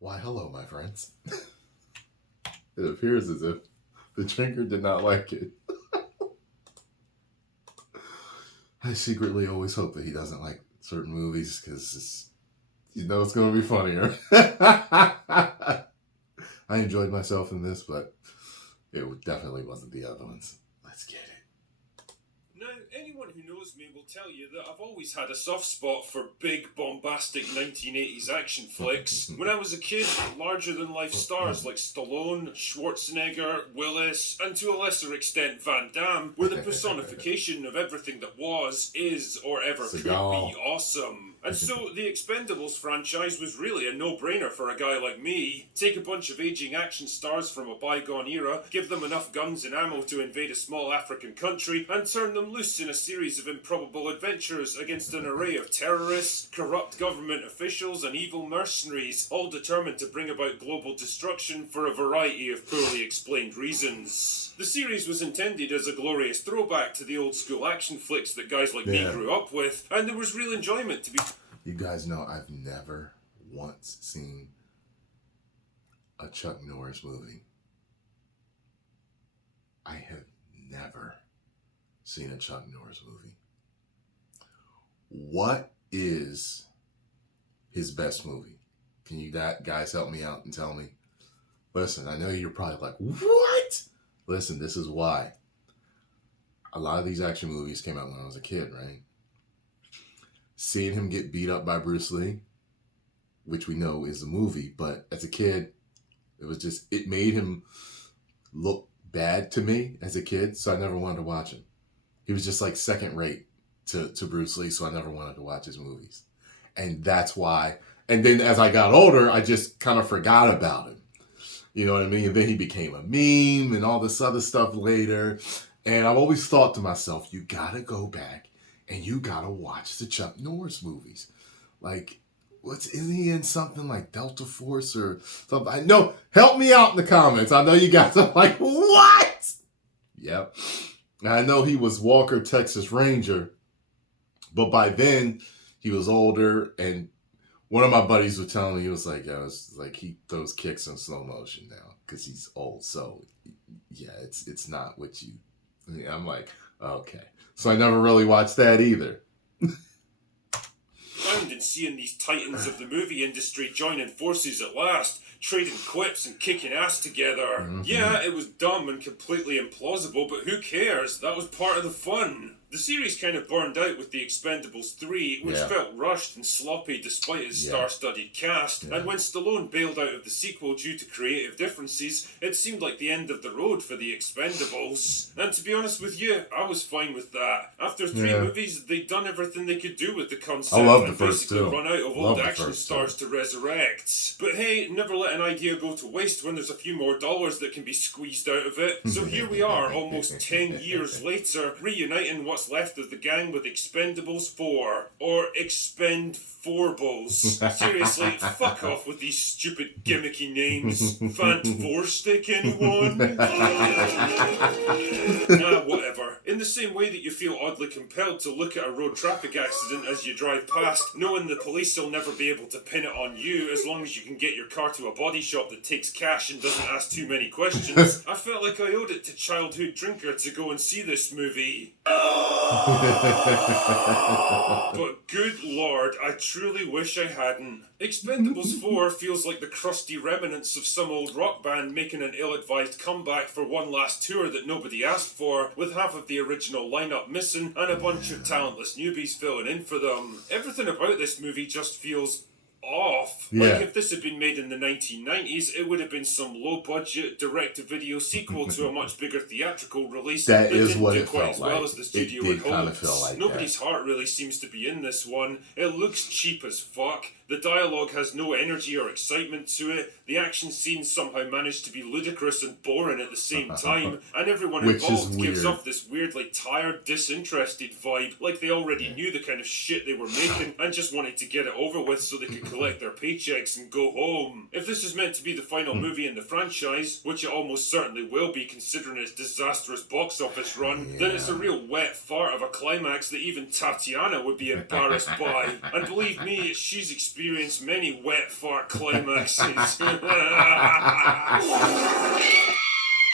Why, hello, my friends. It appears as if the drinker did not like it. I secretly always hope that he doesn't like certain movies because it's going to be funnier. I enjoyed myself in this, but it definitely wasn't the other ones. Let's get it. Now, anyone who knows me will tell you that I've always had a soft spot for big, bombastic 1980s action flicks. When I was a kid, larger-than-life stars like Stallone, Schwarzenegger, Willis, and to a lesser extent Van Damme were the personification of everything that was, is, or ever could be awesome. And so, the Expend4bles franchise was really a no-brainer for a guy like me. Take a bunch of aging action stars from a bygone era, give them enough guns and ammo to invade a small African country, and turn them loose in a series of improbable adventures against an array of terrorists, corrupt government officials, and evil mercenaries, all determined to bring about global destruction for a variety of poorly explained reasons. The series was intended as a glorious throwback to the old-school action flicks that guys like me grew up with, and there was real enjoyment to be... You guys know I've never once seen a Chuck Norris movie. I have never seen a Chuck Norris movie. What is his best movie? Can you guys help me out and tell me? Listen, I know you're probably like, what? Listen, this is why. A lot of these action movies came out when I was a kid, right? Seeing him get beat up by Bruce Lee, which we know is a movie, but as a kid, it made him look bad to me as a kid, so I never wanted to watch him. He was just like second rate to Bruce Lee, so I never wanted to watch his movies. And that's why. And then as I got older, I just kind of forgot about him. You know what I mean? And then he became a meme and all this other stuff later. And I've always thought to myself, you gotta go back and you gotta watch the Chuck Norris movies. Like, isn't he in something like Delta Force or something? I know, help me out in the comments. I know you guys are like, what? Yep. And I know he was Walker, Texas Ranger, but by then he was older, and one of my buddies was telling me, he was like, he throws kicks in slow motion now because he's old. So yeah, it's not what you. I'm like, okay. So I never really watched that either. Found in seeing these titans of the movie industry joining forces at last, trading quips and kicking ass together. Mm-hmm. Yeah, it was dumb and completely implausible, but who cares? That was part of the fun. The series kind of burned out with the Expend4bles 3, which felt rushed and sloppy despite its star-studded cast, and when Stallone bailed out of the sequel due to creative differences, it seemed like the end of the road for the Expend4bles. And to be honest with you, I was fine with that. After 3 movies, they'd done everything they could do with the concept and basically run out of old action stars to resurrect. But hey, never let an idea go to waste when there's a few more dollars that can be squeezed out of it. So here we are, almost 10 years later, reuniting what's left of the gang with Expend4bles 4, or Expend4bles. Seriously, fuck off with these stupid gimmicky names. Fant4stick, anyone? Nah, whatever. In the same way that you feel oddly compelled to look at a road traffic accident as you drive past, knowing the police will never be able to pin it on you as long as you can get your car to a body shop that takes cash and doesn't ask too many questions, I felt like I owed it to childhood drinker to go and see this movie. But good lord, I truly wish I hadn't. Expend4bles 4 feels like the crusty remnants of some old rock band making an ill-advised comeback for one last tour that nobody asked for, with half of the original lineup missing and a bunch of talentless newbies filling in for them. Everything about this movie just feels off. Like if this had been made in the 1990s, it would have been some low-budget direct-to-video sequel to a much bigger theatrical release that didn't do quite as well as the studio had hoped. Nobody's heart really seems to be in this one. It looks cheap as fuck. The dialogue has no energy or excitement to it. The action scenes somehow manage to be ludicrous and boring at the same time, and everyone involved gives off this weirdly tired, disinterested vibe, like they already knew the kind of shit they were making and just wanted to get it over with so they could collect their paychecks and go home. If this is meant to be the final movie in the franchise, which it almost certainly will be considering its disastrous box office run, then it's a real wet fart of a climax that even Tatiana would be embarrassed by. And believe me, she's experienced many wet fart climaxes.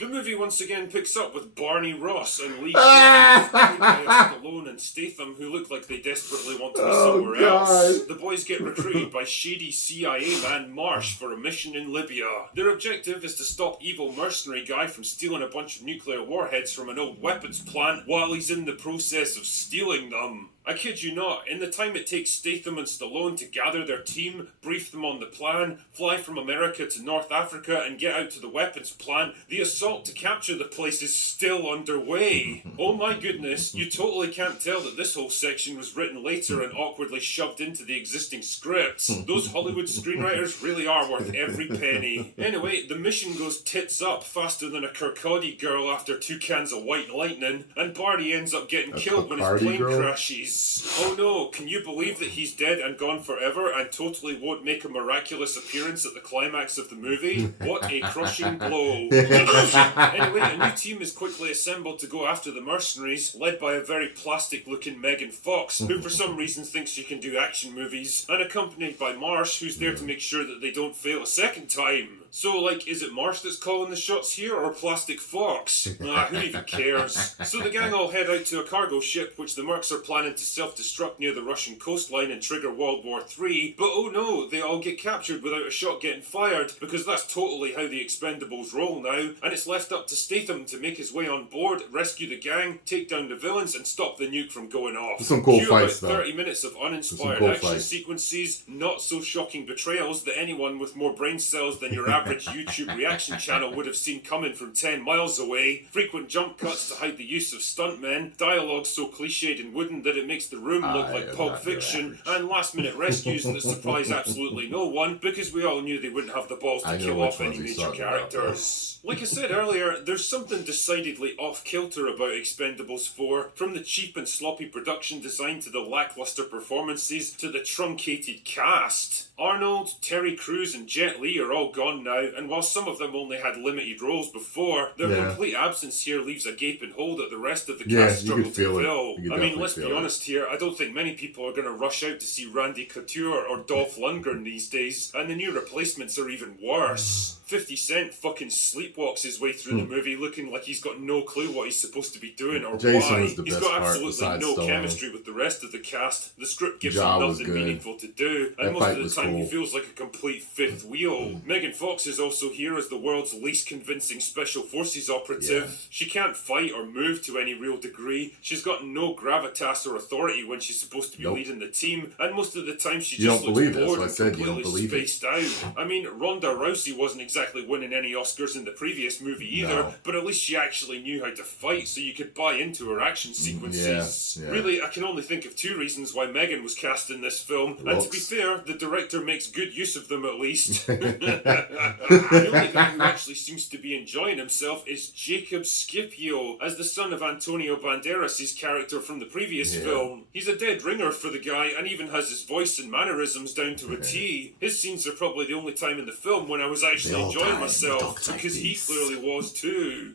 The movie once again picks up with Barney Ross and Lee Stallone and Statham, who look like they desperately want to be somewhere else. The boys get recruited by shady CIA man Marsh for a mission in Libya. Their objective is to stop evil mercenary guy from stealing a bunch of nuclear warheads from an old weapons plant while he's in the process of stealing them. I kid you not, in the time it takes Statham and Stallone to gather their team, brief them on the plan, fly from America to North Africa and get out to the weapons plant, the assault to capture the place is still underway. Oh my goodness, you totally can't tell that this whole section was written later and awkwardly shoved into the existing scripts. Those Hollywood screenwriters really are worth every penny. Anyway, the mission goes tits up faster than a Kirkcaldy girl after 2 cans of white lightning, and Barney ends up getting killed when his plane crashes. Oh no, can you believe that he's dead and gone forever and totally won't make a miraculous appearance at the climax of the movie? What a crushing blow. Anyway, a new team is quickly assembled to go after the mercenaries, led by a very plastic-looking Megan Fox, who for some reason thinks she can do action movies, and accompanied by Marsh, who's there to make sure that they don't fail a second time. So, like, is it Marsh that's calling the shots here, or Plastic Fox? Who even cares? So the gang all head out to a cargo ship, which the mercs are planning to self-destruct near the Russian coastline and trigger World War III, but oh no, they all get captured without a shot getting fired, because that's totally how the Expendables roll now, and it's left up to Statham to make his way on board, rescue the gang, take down the villains, and stop the nuke from going off. Some cool fights, about 30 minutes of uninspired action sequences, not so shocking betrayals that anyone with more brain cells than your average YouTube reaction channel would have seen coming from 10 miles away, frequent jump cuts to hide the use of stuntmen, dialogue so cliched and wooden that it makes the room look like Pulp Fiction, and last minute rescues that surprise absolutely no one because we all knew they wouldn't have the balls to kill off any major characters. Like I said earlier, there's something decidedly off-kilter about Expendables 4, from the cheap and sloppy production design to the lackluster performances to the truncated cast. Arnold, Terry Crews and Jet Li are all gone now, and while some of them only had limited roles before, their complete absence here leaves a gaping hole that the rest of the cast struggle to fill. I mean, let's be honest here, I don't think many people are going to rush out to see Randy Couture or Dolph Lundgren these days, and the new replacements are even worse. 50 Cent fucking sleepwalks his way through the movie looking like he's got no clue what he's supposed to be doing or why. He's got absolutely no chemistry with the rest of the cast. The script gives him nothing meaningful to do, and most of the time he feels like a complete fifth wheel. Megan Fox is also here as the world's least convincing special forces operative. She can't fight or move to any real degree. She's got no gravitas or authority when she's supposed to be leading the team, and most of the time she just looks bored and completely spaced out. I mean, Ronda Rousey wasn't exactly winning any Oscars in the previous movie either, but at least she actually knew how to fight, so you could buy into her action sequences. Really, I can only think of 2 reasons why Megan was cast in this film, and to be fair, the director makes good use of them at least. The only guy who actually seems to be enjoying himself is Jacob Scipio, as the son of Antonio Banderas' character from the previous film. He's a dead ringer for the guy, and even has his voice and mannerisms down to a T. His scenes are probably the only time in the film when I was actually enjoying myself, because he clearly was too.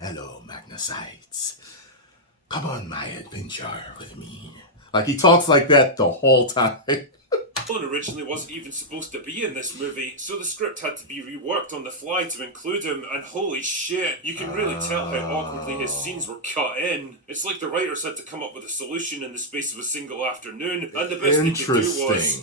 Hello, Magnusites. Come on my adventure with me. Like, he talks like that the whole time. Stallone originally wasn't even supposed to be in this movie, so the script had to be reworked on the fly to include him, and holy shit, you can really tell how awkwardly his scenes were cut in. It's like the writers had to come up with a solution in the space of a single afternoon, and the best they could do was,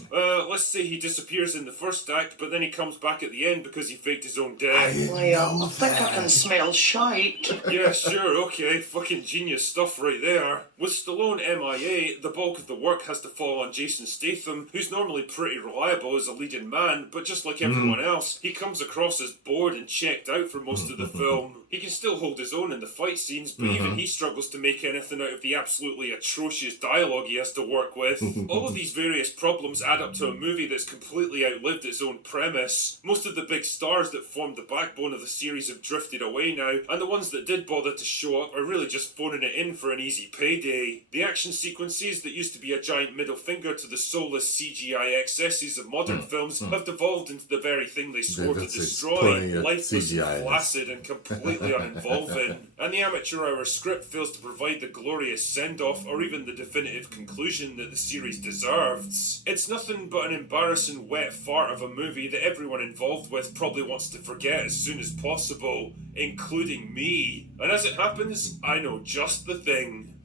let's say he disappears in the first act, but then he comes back at the end because he faked his own death. I think I can smell shite. Yeah, sure, okay, fucking genius stuff right there. With Stallone MIA, the bulk of the work has to fall on Jason Statham, who's normally pretty reliable as a leading man, but just like everyone else, he comes across as bored and checked out for most of the film. He can still hold his own in the fight scenes, but even he struggles to make anything out of the absolutely atrocious dialogue he has to work with. All of these various problems add up to a movie that's completely outlived its own premise. Most of the big stars that formed the backbone of the series have drifted away now, and the ones that did bother to show up are really just phoning it in for an easy payday. The action sequences that used to be a giant middle finger to the soulless CGI CGI excesses of modern films have devolved into the very thing they swore to David says destroy, plenty of lifeless and CGI in this. flaccid and completely uninvolving. And the amateur hour script fails to provide the glorious send-off or even the definitive conclusion that the series deserves. It's nothing but an embarrassing wet fart of a movie that everyone involved with probably wants to forget as soon as possible, including me. And as it happens, I know just the thing.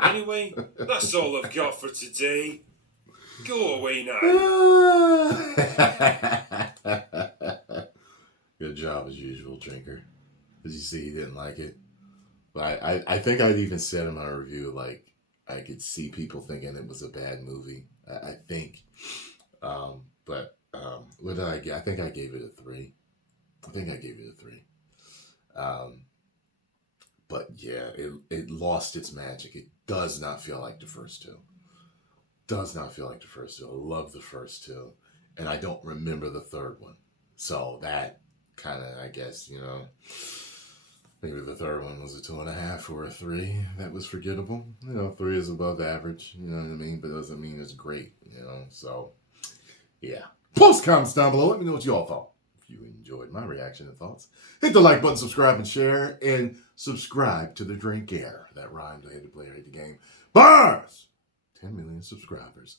Anyway, that's all I've got for today. Go away now. Good job as usual, Drinker. As you see, he didn't like it. But I think I'd even said in my review, like, I could see people thinking it was a bad movie. I think. What did I get? I think I gave it a 3. But yeah, it lost its magic. It does not feel like the first two. I love the first two. And I don't remember the third one. So that kind of, I guess, maybe the third one was a 2.5 or a 3. That was forgettable. 3 is above average, you know what I mean? But it doesn't mean it's great, So, yeah. Post comments down below. Let me know what you all thought. If you enjoyed my reaction and thoughts, hit the like button, subscribe, and share. And subscribe to the Drink Air. That rhymed. I had to play the game. Bars! 10 million subscribers.